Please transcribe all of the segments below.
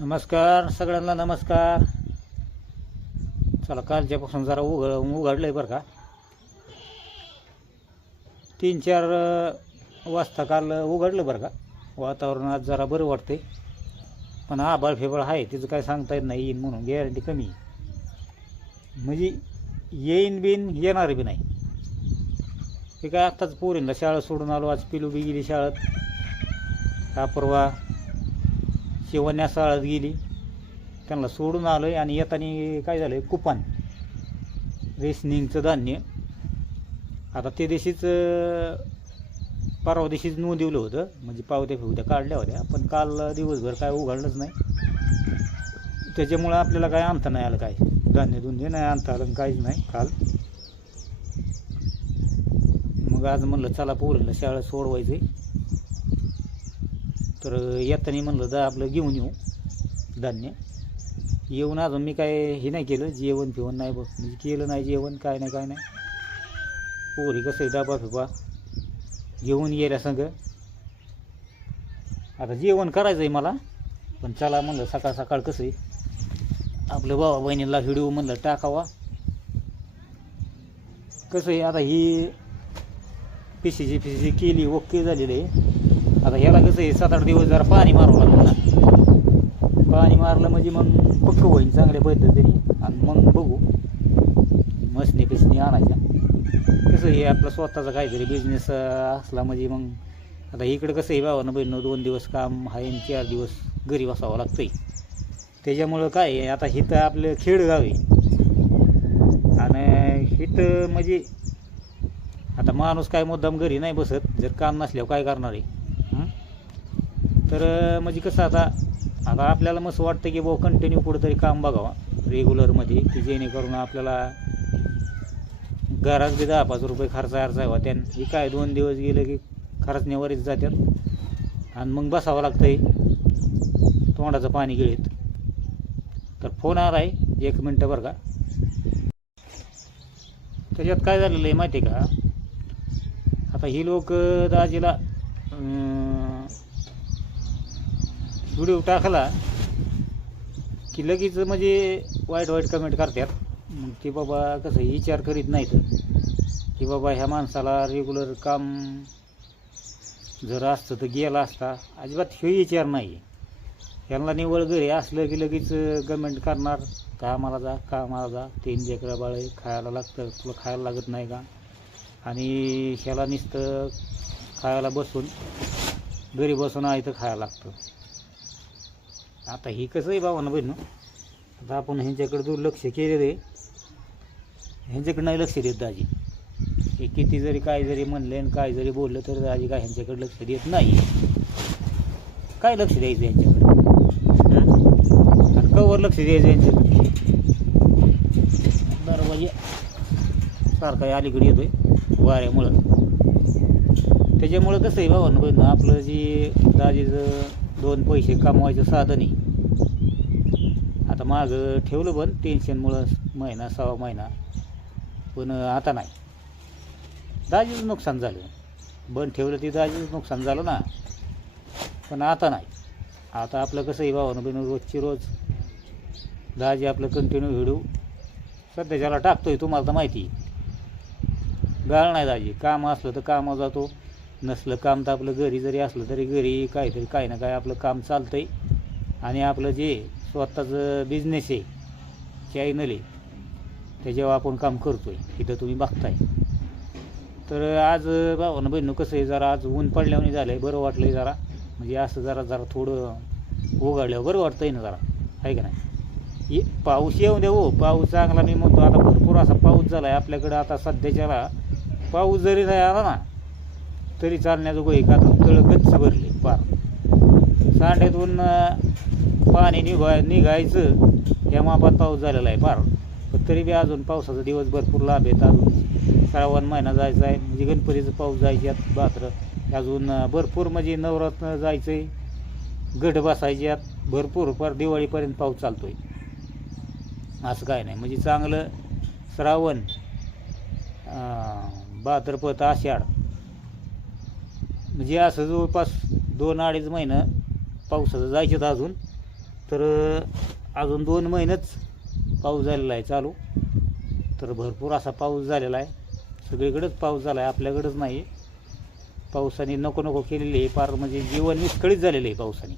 नमस्कार सगळ्यांना नमस्कार. चला कालच्यापासून जरा उघड उघडलं आहे बरं का. तीन चार वाजता काल उघडलं बरं का. वातावरण आज जरा बरं वाटते पण आबाळ फेबाळ आहे तिचं काय सांगता येत नाही येईन म्हणून गॅरंटी कमी आहे. म्हणजे येईन बिन येणार बी नाही. ते काय आत्ताच पोरींना शाळा सोडून आलो आज पिलू बी गेली शाळेत. का परवा? शिवण्या शाळेत गेली. त्यांना सोडून आलो आहे आणि येताना काय झालं कुपान. रेशनिंगचं धान्य. आता ते दिवशीच परवा दिवशीच नोंदवलं होतं. म्हणजे पावत्या फिवत्या काढल्या होत्या. पण काल दिवसभर काय उघडलंच नाही. त्याच्यामुळं आपल्याला काय आणता नाही आलं काय? धान्य धुन्य नाही आणता आलं आणि काहीच नाही काल. मग आज म्हणलं चला पोरीला शाळा सोडवायचं तर येताना म्हणलं तर आपलं घेऊन येऊ धान्य. येऊन अजून मी काय हे नाही केलं जेवण फिवण नाही बघ. म्हणजे केलं नाही जेवण काय नाही काय नाही. पोरी कसं आहे डबा फिबा. घेऊन गेल्या संग. आता जेवण करायचं आहे मला पण चला म्हणलं सकाळ सकाळ कसं आहे. आपलं भावा बहिणीला व्हिडिओ म्हणलं टाकावा. कसं आहे आता ही पिशीची पिशीची केली ओके झालेली आहे. आता ह्याला कसं आहे सात आठ दिवस जरा पाणी मारावं लागलं ना. पाणी मारलं म्हणजे मग पक्क होईल चांगल्या पद्धतीने. आणि मग बघू. मसनी पिसनी आणायच्या. कसं हे आपला स्वतःचा काहीतरी बिझनेस असला म्हणजे मग आता इकडं कसं आहे भावानं बहिणं दोन दिवस काम आहे चार दिवस घरी बसावं लागतंय. त्याच्यामुळं काय आता हिथं आपलं खेडगाव आहे. आणि हिथं म्हणजे आता माणूस काय मुद्दाम घरी नाही बसत. जर काम नसल्यावर काय करणार आहे? तर म्हणजे कसं आता आता आपल्याला मस्त वाटतं की भाऊ कंटिन्यू कुठंतरी काम बघावं रेग्युलरमध्ये की जेणेकरून आपल्याला घरात बी दहा पाच रुपये खर्च अर्चा हवा त्यान हे काय दोन दिवस गेलं की खरंच नेवारीच जातात आणि मग बसावं लागतंय तोंडाचं पाणी गिळीत. तर फोन आला आहे एक मिनटं बरं का. त्याच्यात काय झालेलं आहे माहिती आहे का? आता ही लोक दाजीला व्हिडिओ टाकला की लगेच म्हणजे वाईट वाईट कमेंट करतात. मग ते बाबा कसं विचार करीत नाहीत. की बाबा ह्या माणसाला रेग्युलर काम जर असतं तर गेला असता अजिबात हे विचार नाही. ह्यांना निवळ घरी असलं की लगेच कमेंट करणार कामाला जा कामाला जा तीन जेकरा बाळे खायला लागतं तुला खायला लागत नाही का? आणि ह्याला नुसतं खायला बसून घरी बसून आहे तर खायला लागतं. आता ही कसं आहे बाबा ना बहिण? आता आपण ह्यांच्याकडे दुर्लक्ष केलेलं आहे ह्यांच्याकडे नाही लक्ष देत दाजी. हे किती जरी काय जरी म्हणले आणि काय जरी बोललं तर दाजी काय ह्यांच्याकडे लक्ष देत नाही. काय लक्ष द्यायचं यांच्याकडे आणि कवर लक्ष द्यायचं यांच्याकडे दरवाजे सारखा अलीकडे येतोय वाऱ्यामुळं. त्याच्यामुळं कसं आहे बाबा बघ ना आपलं जे दाजीचं दोन पैसे कमवायचं साधन आहे मागं ठेवलं पण टेन्शनमुळं महिना सहा महिना. पण आता नाही. दाजीचं नुकसान झालं. बंद ठेवलं ते दाजीचं नुकसान झालं ना. पण आता नाही. आता आपलं कसं आहे भावानं बहिण रोजची रोज. दाजी आपलं कंटिन्यू व्हिडिओ सध्याच्याला टाकतोय तुम्हाला तर माहिती गाळ नाही दाजी. काम असलं तर कामा जातो. नसलं काम तर आपलं घरी जरी असलं तरी घरी काहीतरी काही ना काय आपलं काम चालतंय. आणि आपलं जे स्वतःचं बिझनेस आहे चॅनल आहे त्याच्यावर आपण काम करतो आहे इथं तुम्ही बघताय. तर आज भावानं बहिणं कसं आहे जरा आज ऊन पडल्याने झालं आहे बरं वाटलं आहे जरा. म्हणजे असं जरा जरा थोडं ओघाडल्यावर बरं वाटतं आहे ना जरा. आहे का नाही? ये पाऊस येऊ दे हो. पाऊस चांगला मी म्हणतो आता भरपूर असा पाऊस झाला आहे आपल्याकडं आता सध्याच्याला पाऊस जरी नाही आला ना तरी चालण्याचं गोई का आता तळ गच्च भरले पार सांड्यातून पाणी निघाय निघायचं या मापात पाऊस झालेला आहे फार. पण तरी बी अजून पावसाचा दिवस भरपूर लाभ आहेत. अजून श्रावण महिना जायचा आहे. म्हणजे गणपतीचं पाऊस जायच्यात भाद्र अजून भरपूर म्हणजे नवरात्र जायचं आहे गट बसायच्यात भरपूर. पर दिवाळीपर्यंत पाऊस चालतो आहे असं काय नाही. म्हणजे चांगलं श्रावण भाद्रपद आषाढ. म्हणजे असं जवळपास दोन अडीच महिनं पावसाचं जायचं अजून. तर अजून दोन महिनेच पाऊस झालेला आहे चालू. तर भरपूर असा पाऊस झालेला आहे. सगळीकडेच पाऊस झाला आहे आपल्याकडंच नाही पावसाने नको नको केलेली आहे फार म्हणजे जीवन विस्कळीत झालेलं आहे पावसाने.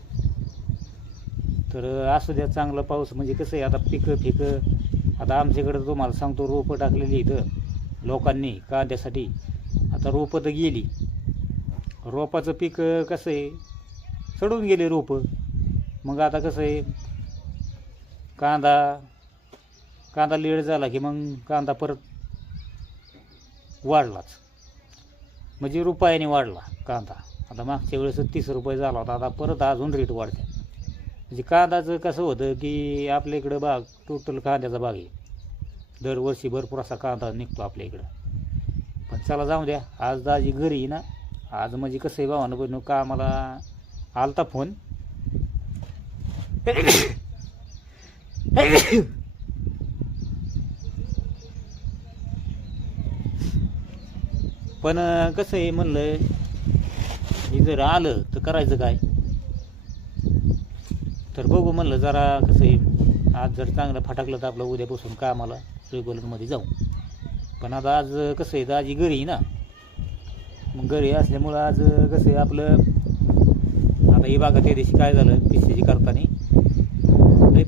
तर असू द्या चांगला पाऊस म्हणजे कसं आहे आता पिकं फिकं आता आमच्याकडं तुम्हाला सांगतो रोपं टाकलेली इथं लोकांनी कांद्यासाठी. आता रोपं तर गेली. रोपाचं पीक कसं आहे सडून गेले रोपं. मग आता कसं आहे कांदा कांदा लेट झाला की मग कांदा परत वाढलाच. म्हणजे रुपयाने वाढला कांदा. आता मागच्या वेळेस तीस रुपये झाला होता आता परत अजून रेट वाढते. म्हणजे कांद्याचं कसं होतं की आपल्या इकडं बाग टोटल कांद्याचा बाग आहे. दरवर्षी भरपूर असा कांदा निघतो आपल्या इकडं. पण चला जाऊ द्या आज दाजी घरी ना आज म्हणजे कसं आहे भावानं पण का आलता फोन पण कसं आहे म्हणलं हे जर आलं तर करायचं काय? तर बघू म्हणलं जरा कसं आहे. आज जर चांगलं फटाकलं तर आपलं उद्यापासून कामाला रेग्युलरमध्ये जाऊ. पण आता आज कसं आहे तर आजी घरी आहे ना. मग घरी असल्यामुळं आज कसं आहे आपलं आता ही बागा त्या दिवशी काय झालं पिशीची करताना.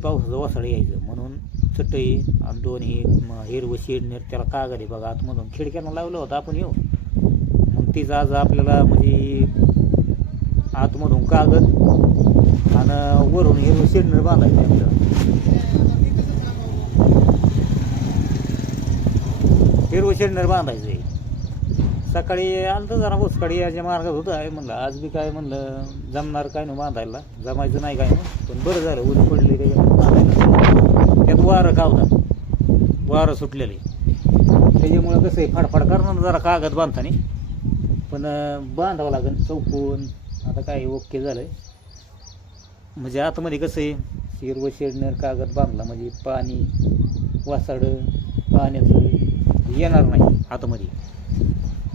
पावसाचं वसाड यायचं. म्हणून चटई आणि दोन हे म- हिरवं शेडनेर त्याला कागद आहे बघा. आतमधून खिडक्यानं लावलं होतं आपण येऊ. मग तीच आज आपल्याला म्हणजे आतमधून कागद आणि वरून हिरवं शेडनर बांधायचं आहे आपल्याला हिरवं शेडनर बांधायचं आहे. सकाळी आलं तर जरा बोचकाडी याच्या मार्गात होतं आहे म्हणलं. आज बी काय म्हणलं जमणार काय नाही बांधायला. जमायचं नाही काय नाही. पण बरं झालं ऊन पडली त्यात वारं कावता वारं सुटलेलं. आहे त्याच्यामुळं कसं आहे फाडफाड करणार जरा कागद बांधताना. पण बांधावं लागेल चौकून. आता काय ओके झालं आहे म्हणजे आतमध्ये कसं आहे हिरवं शेडणं कागद बांधला म्हणजे पाणी वासाडं पाण्याचं येणार नाही आतमध्ये.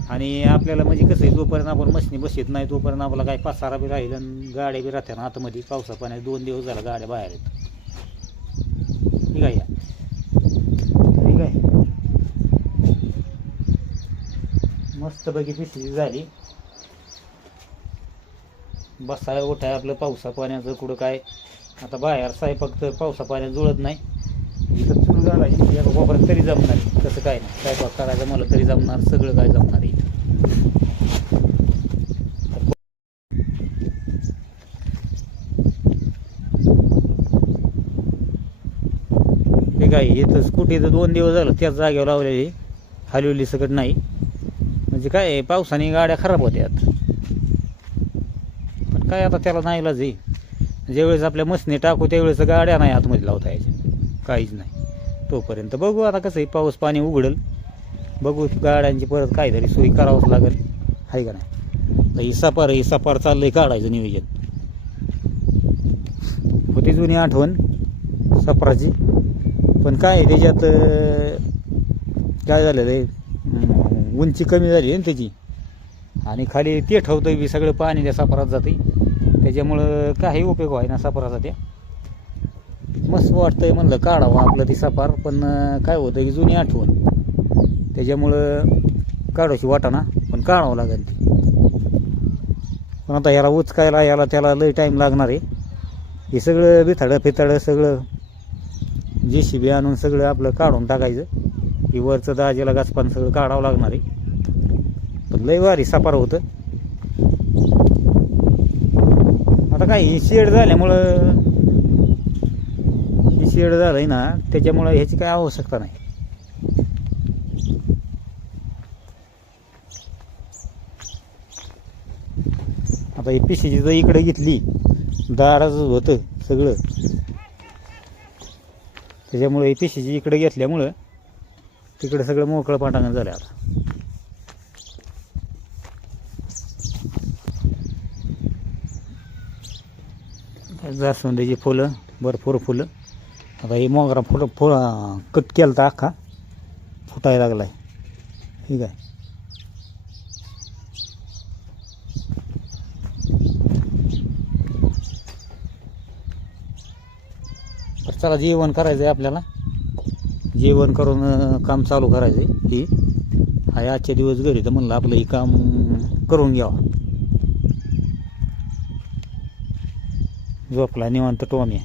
आणि आपल्याला म्हणजे कसं आहे जोपर्यंत आपण मशनी बसत नाही तोपर्यंत आपल्याला काय पासारा बी राहील आणि गाड्या बी राहत्या ना आतमध्ये. पावसा पाण्यात दोन दिवस झाला गाड्या बाहेर आहेत. ठीक आहे या. ठीक आहे. मस्तपैकी पिशवी झाली. बसाय उठाय आपलं पावसा पाण्याचं कुठं काय. आता बाहेर स्वयंपाक तर पावसा पाण्यात जुळत नाही. इथं चूल घालायची. वापरत तरी जमणार आहे. तसं काय नाही. स्वयंपाक करायचं मला तरी जमणार सगळं काय जमणार आहे. हे काय इथं स्कूटीचं दोन दिवस झालं त्याच जागेवर लावलेली हलवली सकट नाही. म्हणजे काय पावसाने गाड्या खराब होत्यात. पण काय आता त्याला नाही आहे. ज्यावेळेस आपल्या मसने टाकू त्यावेळेस गाड्या नाही आतमध्ये लावता यायच्या. काहीच नाही. तोपर्यंत बघू. आता कसं आहे पाऊस पाणी उघडल. बघू गाड्यांची परत काहीतरी सोयी करावंच लागेल. आहे का नाही? तर ही सपार ही सपार चाललंय काढायचं नियोजन. होती जुनी आठवण सपराची. पण काय आहे त्याच्यात काय झालेलं आहे उंची कमी झाली आहे ना त्याची. आणि खाली ते ठेवतंय बी सगळं पाणी त्या सापरात जाते त्याच्यामुळं काही उपयोग आहे ना सापराचा त्या. मस्त वाटतंय म्हणलं काढावं आपलं ती सफार पण काय होतं की जुनी आठवण. त्याच्यामुळं काढायची वाटाना पण काढावं लागेल ती. पण आता ह्याला उचकायला याला त्याला लई टाईम लागणार आहे. हे सगळं बिथाडं फिथाडं सगळं जे सी बी आणून सगळं आपलं काढून टाकायचं. ही वरचं दाजेला गाचपान सगळं काढावं लागणार आहे. पण लई भारी सापार होतं. आता काही शेड झाल्यामुळं ही शेड आहे ना त्याच्यामुळं ह्याची काय आवश्यकता नाही. आता ही पिशीची जर इकडे घेतली दाराच होतं सगळं. त्याच्यामुळे ही पिशीची इकडे घेतल्यामुळं तिकडे सगळं मोकळं पाटांगण झालं आता. जास्वंदीची फुलं भरपूर फुलं. आता हे मोगरा फुट फु कट केला तर अख्खा. फुटायला लागलाय. ठीक आहे. तर चला जेवण करायचं आहे आपल्याला. जेवण करून काम चालू करायचं आहे ही. आहे आजच्या दिवस घरी तर म्हणलं आपलं हे काम करून घ्यावं. झोपला निवांत टोम्या.